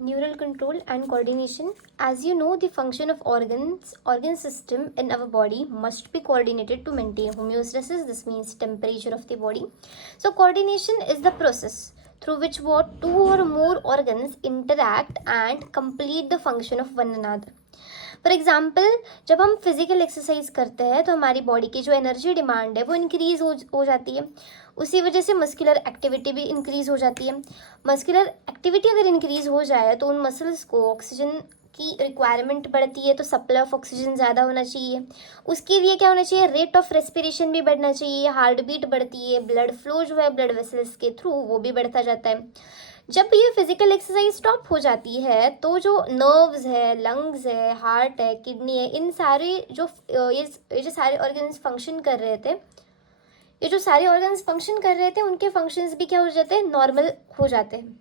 Neural control and coordination. As you know, the function of organ system in our body must be coordinated to maintain homeostasis. This means temperature of the body. So coordination is the process through which what two or more organs interact and complete the function of one another. For example, जब हम physical exercise करते हैं तो हमारी body की जो energy demand है वो इंक्रीज हो जाती है. उसी वजह से मस्कुलर एक्टिविटी भी इंक्रीज हो जाती है. मस्कुलर एक्टिविटी अगर इंक्रीज हो जाए तो उन मसल्स को ऑक्सीजन की रिक्वायरमेंट बढ़ती है, तो सप्लाई ऑफ ऑक्सीजन ज़्यादा होना चाहिए. उसके लिए क्या होना चाहिए, रेट ऑफ रेस्पिरेशन भी बढ़ना चाहिए, हार्ट बीट बढ़ती है, ब्लड फ्लो जो है ब्लड वेसल्स के थ्रू वो भी बढ़ता जाता है. जब ये फिजिकल एक्सरसाइज स्टॉप हो जाती है तो जो नर्व्स है, लंग्स है, हार्ट है, किडनी है, इन सारे जो ये जो सारे ऑर्गन्स फंक्शन कर रहे थे, उनके फंक्शंस भी क्या हो जाते हैं, नॉर्मल हो जाते हैं.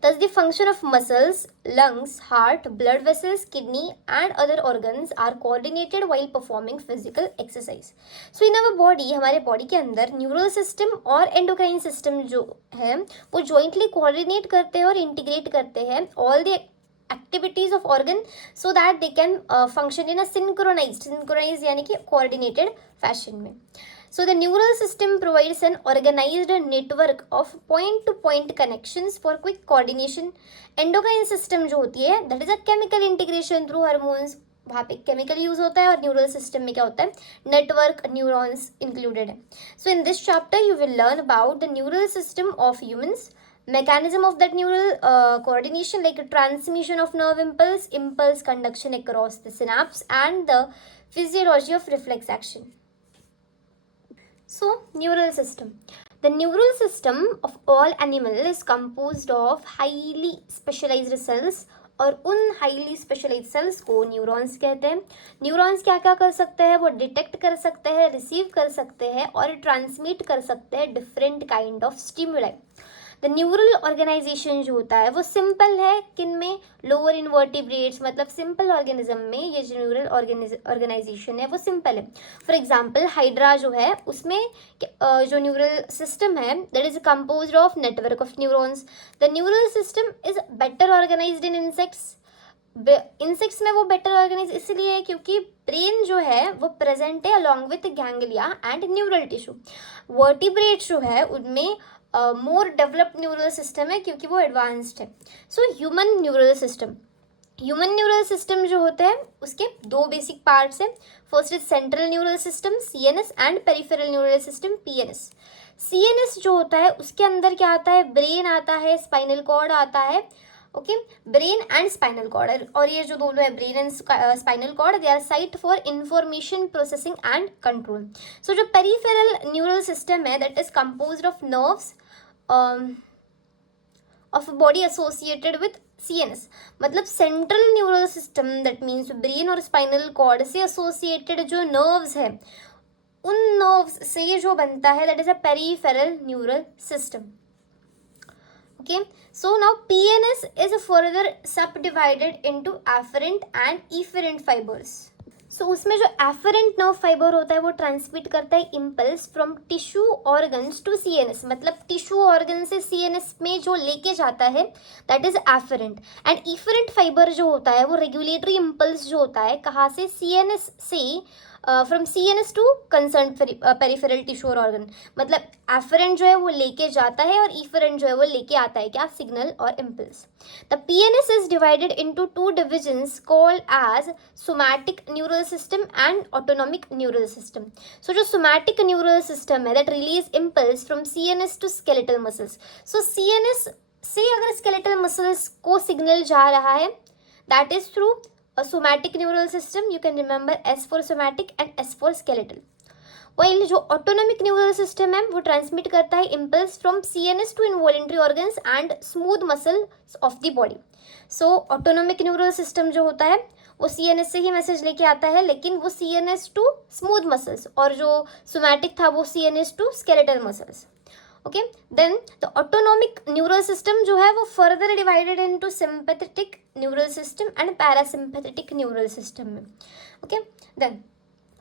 Thus, the function of muscles, lungs, heart, blood vessels, kidney, and other organs are coordinated while performing physical exercise. So, in our body, हमारे बॉडी के अंदर न्यूरल सिस्टम और एंडोक्राइन सिस्टम जो है वो jointly coordinate करते हैं और integrate करते हैं all the activities of organ so that they can function in a synchronized यानी कि coordinated fashion में. So the neural system provides an organized network of point-to-point connections for quick coordination. Endocrine system जो होती है that is a chemical integration through hormones. वहाँ पे chemical use होता है और न्यूरल सिस्टम में क्या होता है, नेटवर्क न्यूरॉन्स इंक्लूडेड है. So in this chapter you will learn about the neural system of humans, mechanism of that neural coordination like transmission of nerve impulse conduction across the synapse, and the physiology of reflex action. So, neural system. The neural system of all animal is composed of highly specialized cells, और उन highly specialise sales को neurons कहते हैं. Neurons क्या क्या कर सकते हैं, वो डिटेक्ट कर सकते हैं, रिसीव कर सकते हैं और ट्रांसमिट कर सकते हैं different kind of stimuli. The neural organization जो होता है वो सिंपल है, किन में, लोअर इनवर्टिब्रेट्स, मतलब सिंपल ऑर्गेनिज्म में ये जो न्यूरल ऑर्गेनाइजेशन है वो सिंपल है. फॉर एग्जांपल हाइड्रा जो है उसमें जो न्यूरल सिस्टम है that is composed of network of neurons. The neural system is better organised in insects. Insects में वो बेटर ऑर्गेनाइज इसलिए है क्योंकि ब्रेन जो है वो प्रेजेंट है along with ganglia and neural tissue. Vertebrate जो है उनमें मोर डेवलप्ड न्यूरल सिस्टम है क्योंकि वो एडवांस्ड है. सो ह्यूमन न्यूरल सिस्टम जो होता है उसके दो बेसिक पार्ट्स हैं. First is central neural system CNS and peripheral neural system PNS. CNS जो होता है उसके अंदर क्या आता है, ब्रेन आता है, स्पाइनल कॉर्ड आता है. Okay, brain and spinal cord, और ये जो दोनों है brain and spinal cord, they are site for information processing and control. So जो पेरिफेरल न्यूरल सिस्टम है that is composed of nerves of body associated with CNS. मतलब central neural system that means brain और spinal cord से associated जो nerves है उन nerves से जो बनता है that is a peripheral neural system. Okay, so now PNS is further subdivided into afferent and efferent fibers. So उसमें जो afferent nerve fiber होता है वो ट्रांसमिट करता है impulse from tissue organs to CNS. मतलब टिश्यू ऑर्गन से CNS में जो लेके जाता है that is afferent. And efferent fibre जो होता है वो रेगुलेटरी इम्पल्स जो होता है कहाँ से, सीएनएस से, from CNS to concern peripheral tissue और ऑर्गन. मतलब एफरेंट जो है वो लेके जाता है और इफरेंट जो है वो लेके आता है क्या, सिग्नल और impulse. The PNS is divided into two divisions called as somatic neural system and autonomic neural system. So जो सोमैटिक न्यूरल सिस्टम है that release impulse from CNS to skeletal muscles. So CNS से अगर skeletal muscles को signal जा रहा है that is through a somatic neural system. You can remember S for somatic and S for skeletal. While जो autonomic neural system है वो transmit करता है impulse from CNS to involuntary organs and smooth muscles of the body. So autonomic neural system जो होता है वो CNS से ही मैसेज लेके आता है, लेकिन वो CNS to smooth muscles, और जो somatic था वो CNS to skeletal muscles. Okay, then the autonomic neural system जो है वो further divided into sympathetic neural system and parasympathetic neural system में. Okay, then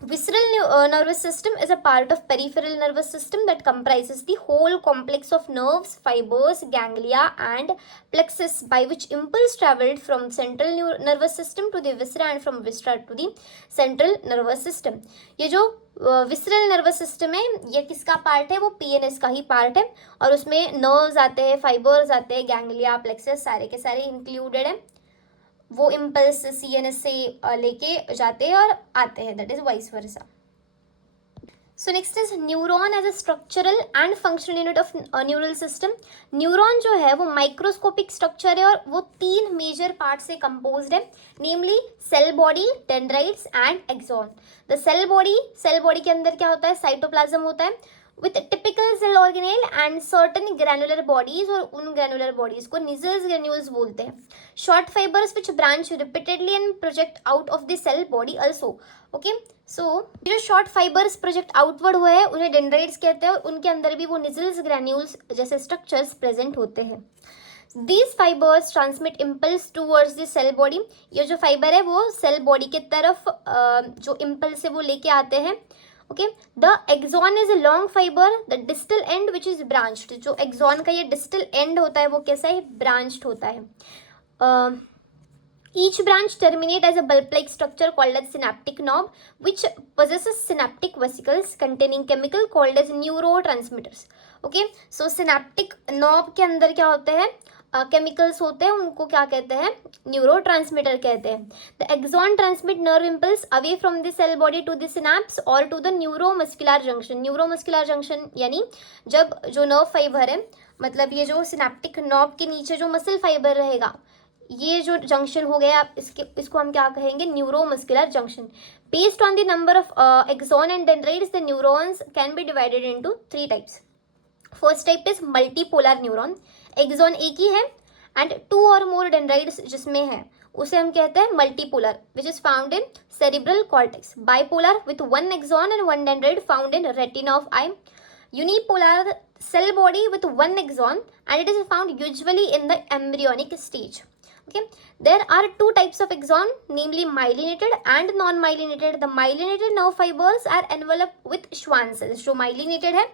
Visceral nervous system is a part of peripheral nervous system that comprises the whole complex of nerves, fibers, ganglia and plexus by which impulse traveled from central nervous system to the viscera and from viscera to the central nervous system. ये जो visceral nervous system है ये किसका part है, वो PNS का ही part है और उसमें नर्व्स आते हैं, फाइबर्स आते हैं, गैंग्लिया, प्लेक्सस सारे के सारे इंक्लूडेड है. वो इम्पल्स सीएनएस से लेके जाते हैं और आते हैं, that is vice versa. So next is neuron as a structural and functional unit of neural system. Neuron जो है वो माइक्रोस्कोपिक स्ट्रक्चर है और वो 3 मेजर पार्ट से कंपोज्ड है, namely cell body, dendrites and axon. The cell body के अंदर क्या होता है, साइटोप्लाज्म होता है with typical cell organelle and certain granular bodies और उन granular bodies को Nissls granules बोलते हैं. Short fibers which branch repeatedly and project out of the cell body also. Okay, so जो short fibers project outward हुए हैं उन्हें dendrites कहते हैं और उनके अंदर भी वो Nissls granules जैसे structures present होते हैं. These fibers transmit impulse towards the cell body. ये जो fiber है वो cell body के तरफ जो impulse है वो लेके आते हैं. Okay, the axon is a long fibre, the distal end which is branched. जो एक्सॉन का ये डिस्टल एंड होता है वो कैसा है, ब्रांच्ड होता है. Each branch terminate as a bulb like structure called as synaptic knob which possesses synaptic vesicles containing chemical called as neurotransmitters. Okay, so synaptic knob के अंदर क्या होते हैं, केमिकल्स होते हैं, उनको क्या कहते हैं, न्यूरोट्रांसमीटर कहते हैं. The axon transmit nerve impulse away from the cell body to the synapse और to the neuromuscular junction. Neuromuscular junction यानी जब जो नर्व फाइबर है, मतलब ये जो सिनेप्टिक नॉब के नीचे जो मसल फाइबर रहेगा, ये जो जंक्शन हो गया इसको हम क्या कहेंगे, neuromuscular junction. Based on the number of axon and dendrites the neurons can be divided into 3 types. First type is multipolar neuron. Axon एक ही है एंड 2 और मोर डेंड्राइट्स जिसमें है उसे हम कहते हैं multipolar, which is found in cerebral cortex. Bipolar with 1 axon and 1 dendrite found in retina of eye. Unipolar cell body with 1 axon and it is found usually in the embryonic stage. Okay, there are 2 types of axon, namely myelinated and non-myelinated. The myelinated nerve fibers are enveloped with Schwann cells. जो myelinated है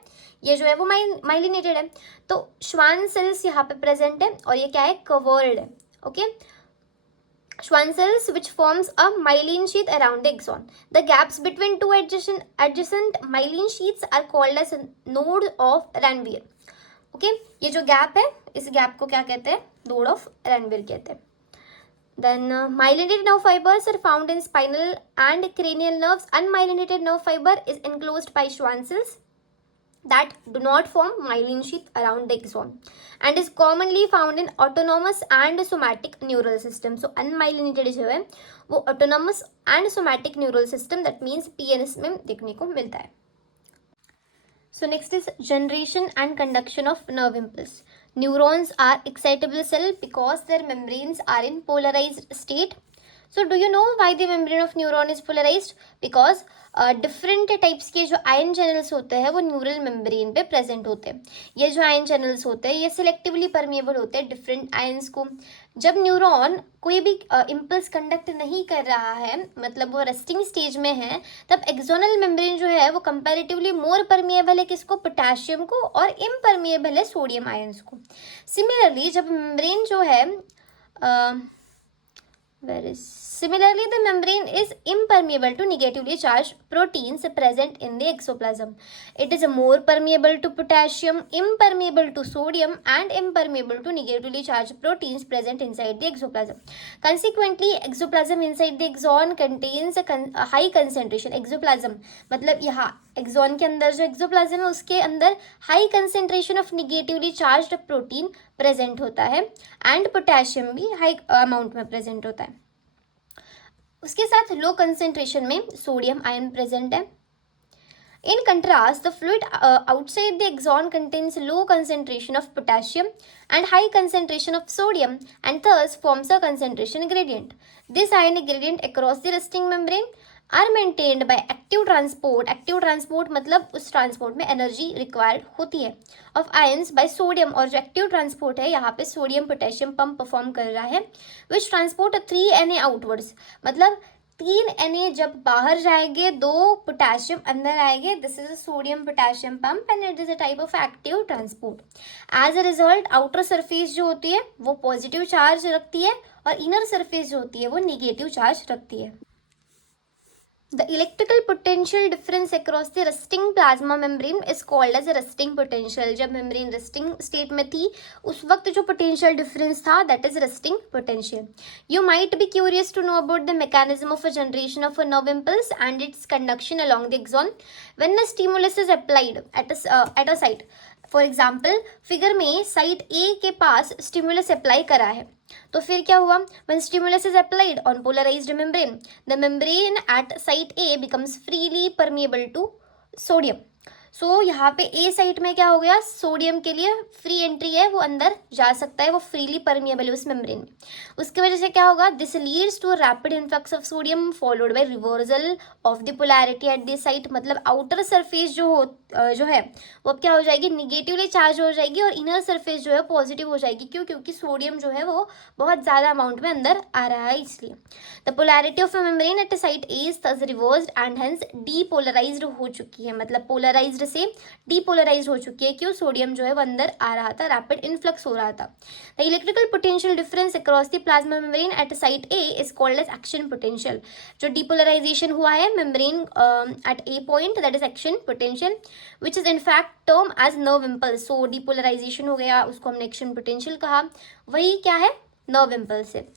ये जो है वो myelinated है, तो Schwann cells यहाँ पे present है और ये क्या है, covered है. Okay, Schwann cells which forms a myelin sheath around the axon. The gaps between 2 adjacent myelin sheaths are called as node of Ranvier. Okay, ये जो गैप है इस गैप को क्या कहते हैं, node of Ranvier कहते हैं. Then myelinated nerve fibers are found in spinal and cranial nerves. Unmyelinated nerve fiber is enclosed by Schwann cells that do not form myelin sheath around the axon and is commonly found in autonomous and somatic neural system. So unmyelinated जो है वो autonomous and somatic neural system, that means PNS में देखने को मिलता है. So next is generation and conduction of nerve impulse. Neurons are excitable cell because their membranes are in polarized state. So do you know why the membrane of neuron is polarized? Because different types के जो ion channels होते हैं वो neural membrane पे present होते हैं. ये जो आयन चैनल्स होते हैं ये सिलेक्टिवली परमिएबल होते हैं डिफरेंट आयंस को. जब न्यूरॉन कोई भी इम्पल्स कंडक्ट नहीं कर रहा है, मतलब वो रेस्टिंग स्टेज में है, तब एक्सोनल मेम्ब्रेन जो है वो कंपैरेटिवली मोर परमिएबल है किसको, पोटेशियम को, और इम्परमिएबल है सोडियम आयंस को. सिमिलरली जब मेम्ब्रेन जो है Similarly, the membrane is impermeable to negatively charged proteins present in the exoplasm. It is more permeable to potassium, impermeable to sodium, and impermeable to negatively charged proteins present inside the exoplasm. Consequently, exoplasm inside the axon contains a high concentration. Exoplasm मतलब यहाँ axon के अंदर जो axoplasm है उसके अंदर high concentration of negatively charged protein present होता है एंड पोटेशियम भी हाई अमाउंट में प्रेजेंट होता है. उसके साथ लो कंसेंट्रेशन में सोडियम आयन प्रेजेंट है. In contrast the fluid outside the axon contains low concentration of potassium and high concentration of sodium and thus forms a concentration gradient. This ionic gradient across the resting membrane are maintained by active transport. Active transport मतलब उस transport में energy required होती है of ions bye sodium, और जो active transport है यहाँ पे सोडियम पोटेशियम पंप परफॉर्म कर रहा है विच ट्रांसपोर्ट 3Na आउटवर्ड्स. मतलब तीन Na जब बाहर जाएंगे, 2 पोटेशियम अंदर आएंगे. This is a sodium potassium pump and it is a type of active transport. As a result outer surface जो होती है वो पॉजिटिव चार्ज रखती है और इनर सरफेस जो होती है वो निगेटिव चार्ज रखती है. The electrical potential difference across the resting plasma membrane is called as a resting potential. जब membrane resting state में थी उस वक्त जो potential difference था that is resting potential. You might be curious to know about the mechanism of a generation of a nerve impulse and its conduction along the axon when a stimulus is applied at a site. For example figure में site ए के पास stimulus apply करा है, तो फिर क्या हुआ, when stimulus is applied on polarised membrane, the membrane at site A becomes freely permeable to sodium. So यहाँ पे ए साइट में क्या हो गया, सोडियम के लिए फ्री एंट्री है, वो अंदर जा सकता है, वो फ्रीली परमिएबल है उस मेम्ब्रेन में. उसकी वजह से क्या होगा, this leads to rapid influx of sodium followed by reversal of the polarity at this site. मतलब आउटर सरफेस जो है वो अब क्या हो जाएगी, निगेटिवली चार्ज हो जाएगी और इनर सरफेस जो है पॉजिटिव हो जाएगी. क्यों, क्योंकि सोडियम जो है वो बहुत ज़्यादा अमाउंट में अंदर आ रहा है इसलिए. The polarity of a membrane at site A is thus reversed and hence depolarized हो चुकी है. मतलब पोलराइज्ड से डीपोलराइज्ड हो चुकी है. क्यों, सोडियम जो है वो अंदर आ रहा था, रैपिड इन्फ्लक्स हो रहा था. The electrical potential difference across the plasma membrane at site A is called as action potential. जो डीपोलराइजेशन हुआ है membrane at A point that is action potential which is in fact term as nerve impulse. So depolarization हो गया, उसको हमने action potential कहा, वही क्या है, नर्व इम्पल्स है.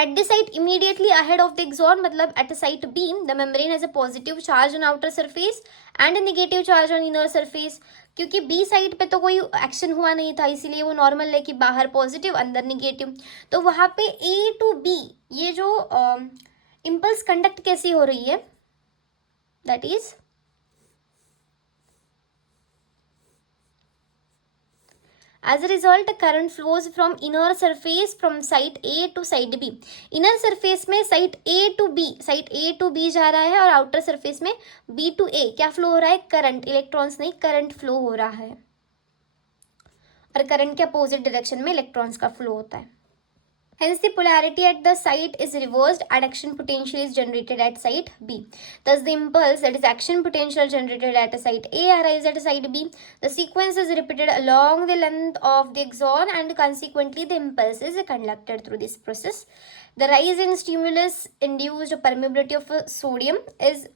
At the site immediately ahead of the axon, मतलब at site B, the membrane has a positive charge on outer surface and a negative charge on inner surface. क्योंकि B side पे तो कोई action हुआ नहीं था इसीलिए वो नॉर्मल है कि बाहर पॉजिटिव अंदर निगेटिव. तो वहाँ पे A to B ये जो इम्पल्स कंडक्ट कैसी हो रही है, that is as a result current flows from inner surface from site A to site B. inner surface में site A to B जा रहा है और outer surface में B to A क्या flow हो रहा है, करंट, इलेक्ट्रॉन्स नहीं, करंट फ्लो हो रहा है. और करंट के अपोजिट डायरेक्शन में इलेक्ट्रॉन्स का फ्लो होता है. Hence, the polarity at the site is reversed and action potential is generated at site B. Thus, the impulse, that is action potential generated at site A, arrives at site B. The sequence is repeated along the length of the axon and consequently the impulse is conducted through this process. The rise in stimulus-induced permeability of sodium is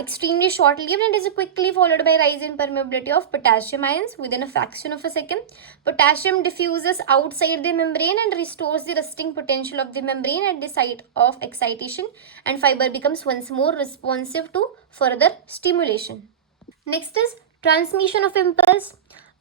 extremely short-lived and is quickly followed by rise in permeability of potassium ions within a fraction of a second. Potassium diffuses outside the membrane and restores the resting potential of the membrane at the site of excitation, and fiber becomes once more responsive to further stimulation. Next is transmission of impulse.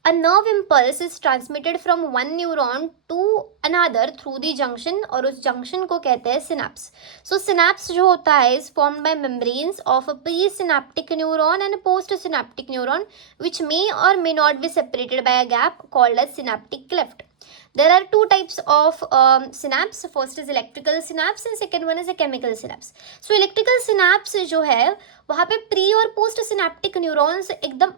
A nerve impulse is transmitted from one neuron to another through the junction और उस junction को कहते हैं synapse. So synapse जो होता है is formed by membranes of a presynaptic neuron and a postsynaptic neuron which may or may not be separated by a gap called as synaptic cleft. There are two types of synapse. First is electrical synapse and second one is a chemical synapse. So electrical synapse जो है वहाँ पे pre और post synaptic neurons एकदम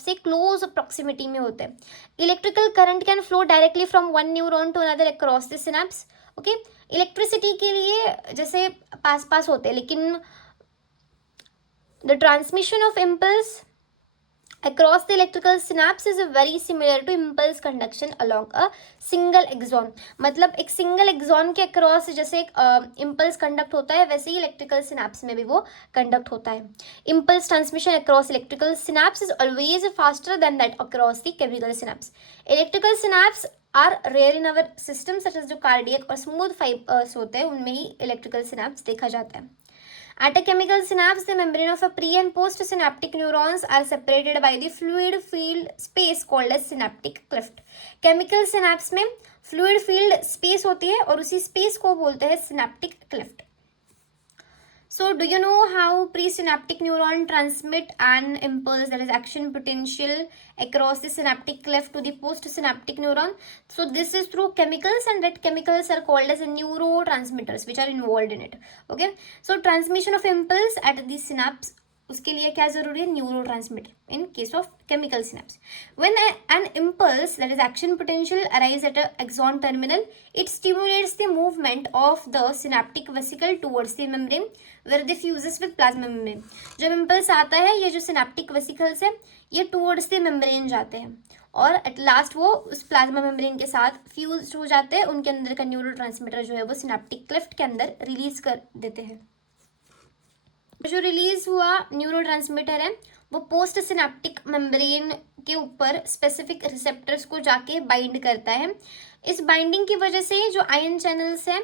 से close proximity में होते हैं. Electrical current can flow directly from one neuron to another across the synapse. Okay, electricity के लिए जैसे पास होते हैं, लेकिन the transmission of impulse across the electrical synapse is very similar to impulse conduction along a single axon. मतलब एक single axon के across जैसे एक impulse conduct होता है वैसे ही electrical synapse में भी वो conduct होता है. Impulse transmission across electrical synapse is always faster than that across the chemical synapse. Electrical synapse are rare in our system such as जो cardiac और smooth fibers होते हैं उनमें ही electrical synapse देखा जाता है. At a chemical synapse, the membrane of a pre and postsynaptic neurons are separated by the fluid filled space called as synaptic cleft. Chemical synapse में fluid filled space होती है और उसी space को बोलते हैं synaptic cleft. So, do you know how presynaptic neuron transmit an impulse, that is action potential, across the synaptic cleft to the postsynaptic neuron? So, this is through chemicals, and that chemicals are called as neurotransmitters which are involved in it. Okay. So, transmission of impulse at the synapse उसके लिए क्या जरूरी है, neurotransmitter in case of chemical synapse. When an impulse, that is action potential, arrives at a axon terminal, it stimulates the movement of the synaptic vesicle towards the membrane where they fuses with plasma membrane. जब impulse आता है, ये जो synaptic vesicles है ये towards the membrane जाते हैं और एट लास्ट वो उस प्लाज्मा मेम्ब्रेन के साथ फ्यूज हो जाते हैं. उनके अंदर का न्यूरोट्रांसमीटर जो है वो सिनेप्टिक क्लेफ्ट के अंदर रिलीज कर देते हैं. जो रिलीज हुआ न्यूरोट्रांसमीटर है वो पोस्ट सिनेप्टिक मेम्ब्रेन के ऊपर स्पेसिफिक रिसेप्टर्स को जाके बाइंड करता है. इस बाइंडिंग की वजह से जो आयन चैनल्स है,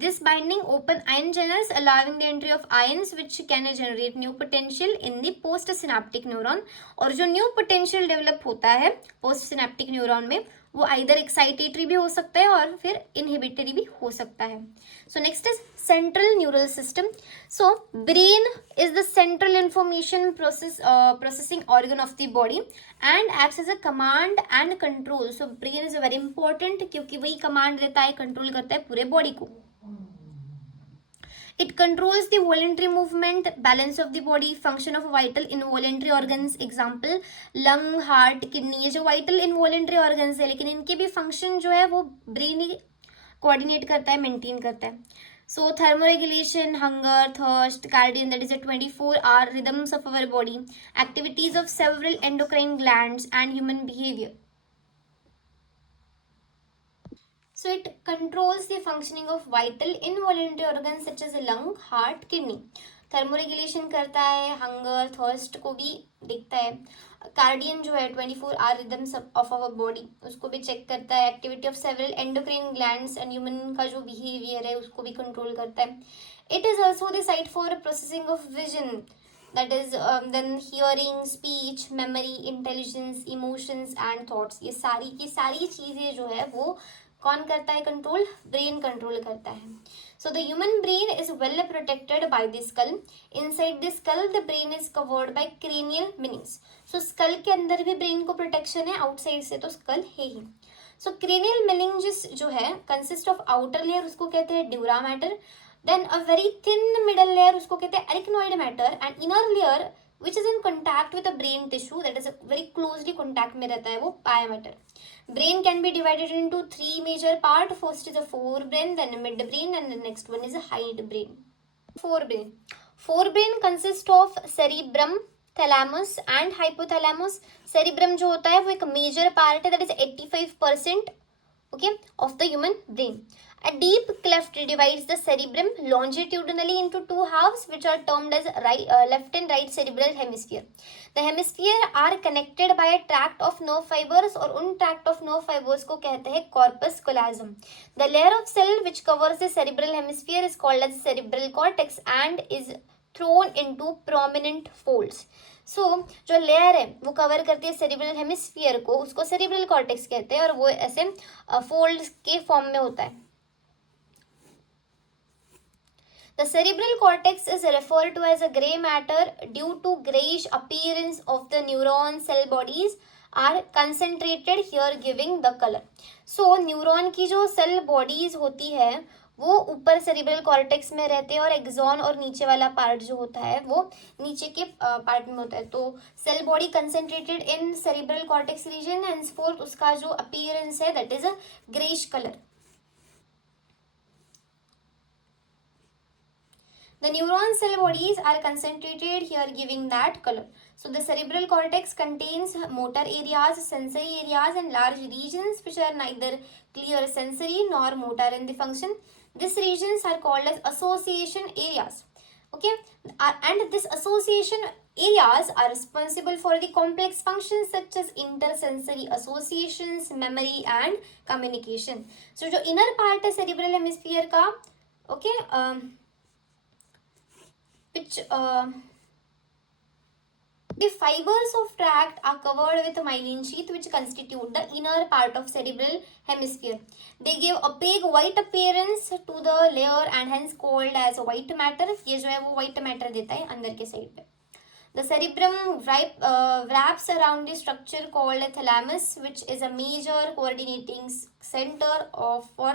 this binding open ion channels allowing the entry of ions which can generate new potential in the postsynaptic neuron. और जो न्यू पोटेंशियल डेवलप होता है पोस्ट सिनेप्टिक न्यूरॉन में वो आइदर एक्साइटेटरी भी हो सकता है और फिर इनहिबिटरी भी हो सकता है. So next is central neural system. So brain is the central information processing organ of the body and acts as a command and control. So brain is very important क्योंकि वही कमांड देता है, control करता है पूरे body को. It controls the voluntary movement, balance of the body, function of vital involuntary organs. Example, lung, heart, kidney. ये जो vital involuntary organs है लेकिन इनके भी function जो है वो brain ही coordinate करता है, maintain करता है. So thermoregulation, hunger, thirst, cardian, that is a 24-hour rhythms of our body, activities of several endocrine glands and human behavior. So it controls the functioning of vital involuntary organs such as lung, heart, kidney. Thermoregulation करता है, hunger, thirst को भी देखता है. कार्डियन जो है 24-hour rhythms of our body उसको भी चेक करता है. Activity of several endocrine glands and human का जो बिहेवियर है उसको भी कंट्रोल करता है. It is also the site for processing of vision, that is then hearing, speech, memory, intelligence, emotions and thoughts. ये सारी की सारी चीजें जो है वो कौन करता है कंट्रोल, ब्रेन कंट्रोल करता है. So the human brain is well protected by the skull. Inside the skull the brain is covered by cranial meninges. So skull के अंदर भी ब्रेन को प्रोटेक्शन है, आउटसाइड से तो स्कल है ही. सो क्रेनियल मिनिंग्स जो है कंसिस्ट ऑफ आउटर लेयर, उसको कहते हैं dura mater. Then a very thin middle layer उसको कहते हैं arachnoid mater and inner layer which is in contact with the brain tissue, that is a very closely contact में रहता है वो pia matter. Brain can be divided into three major part. First is the forebrain, then mid brain, and the next one is a hind brain. Forebrain. Forebrain consists of cerebrum, thalamus and hypothalamus. Cerebrum जो होता है वो एक major part है, that is 85% okay of the human brain. A deep cleft divides the cerebrum longitudinally into two halves which are termed as left and right cerebral hemisphere. The hemisphere are connected by a tract of nerve fibers और उन tract of nerve fibers को कहते हैं corpus callosum. The layer of cell which covers the cerebral hemisphere is called as cerebral cortex and is thrown into prominent folds. सो जो layer है वो cover करती है सेरिब्रल हेमिस्फीयर को, उसको सेरिब्रल कॉर्टेक्स कहते हैं और वो ऐसे फोल्ड्स के फॉर्म में होता है. The cerebral cortex is referred to as a gray matter due to grayish appearance of the neuron cell bodies are concentrated here giving the color. So neuron की जो सेल बॉडीज होती है वो ऊपर सेरिब्रल कॉर्टेक्स में रहते हैं और एक्सॉन और नीचे वाला पार्ट जो होता है वो नीचे के पार्ट में होता है. तो सेल बॉडी कंसेंट्रेटेड इन सेरिब्रल कॉर्टेक्स रीजन, हैंसफोर्थ उसका जो अपीयरेंस है that is a greyish colour. The neuron cell bodies are concentrated here giving that color. So the cerebral cortex contains motor areas, sensory areas and large regions which are neither clear sensory nor motor in the function. These regions are called as association areas. Okay, and this association areas are responsible for the complex functions such as intersensory associations, memory and communication. So जो inner part है cerebral hemisphere का, okay, which the fibers of tract are covered with myelin sheath which constitute the inner part of cerebral hemisphere. They give opaque white appearance to the layer and hence called as white matter. ये जो है वो white matter देता है अंदर के side पे. The cerebrum wraps around the structure called a thalamus which is a major coordinating center for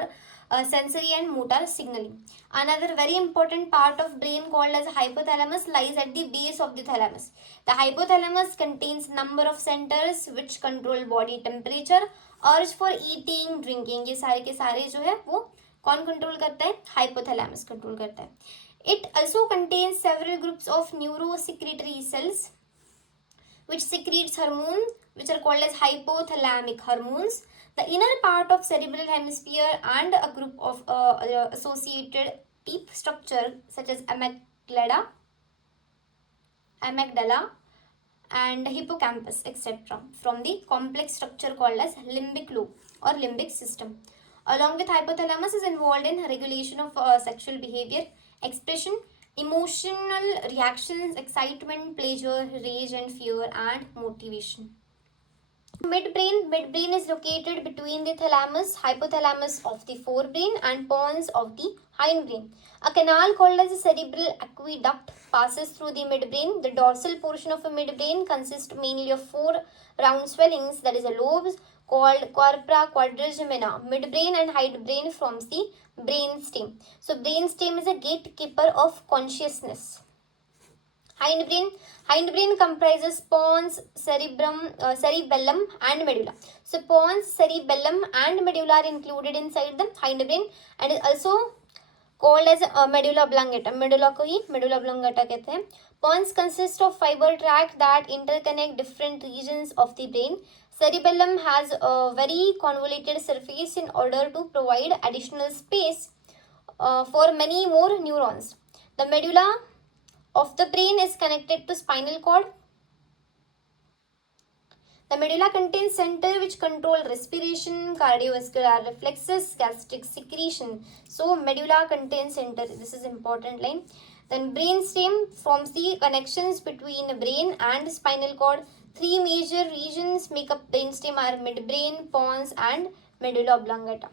sensory and motor signaling. Another very important part of brain called as hypothalamus lies at the base of the thalamus. The hypothalamus contains number of centers which control body temperature, urge for eating, drinking. ये सारे के सारे जो है वो कौन control करता है? हाइपोथैलेमस कंट्रोल करता है. It also contains several groups of neurosecretory cells which secretes hormones which are called as hypothalamic hormones. The inner part of cerebral hemisphere and a group of associated deep structure such as amygdala and hippocampus etc. from the complex structure called as limbic lobe or limbic system. Along with hypothalamus is involved in regulation of sexual behavior, expression, emotional reactions, excitement, pleasure, rage and fear and motivation. Midbrain is located between the thalamus, hypothalamus of the forebrain and pons of the hindbrain. A canal called as the cerebral aqueduct passes through the midbrain. The dorsal portion of a midbrain consists mainly of 4 round swellings, that is a lobes, called corpora quadrigemina. Midbrain and hindbrain forms the brainstem. So brainstem is a gatekeeper of consciousness. Hindbrain comprises pons, cerebellum and medulla. So pons, cerebellum and medulla are included inside the hindbrain and is also called as medulla oblongata. Medulla को ही medulla oblongata कहते हैं. Pons consist of fiber tracts that interconnect different regions of the brain. Cerebellum has a very convoluted surface in order to provide additional space for many more neurons. The medulla of the brain is connected to spinal cord. The medulla contains center which control respiration, cardiovascular reflexes, gastric secretion. So medulla contains center. This is important line. Then brainstem forms the connections between the brain and spinal cord. 3 major regions make up brainstem are midbrain, pons and medulla oblongata.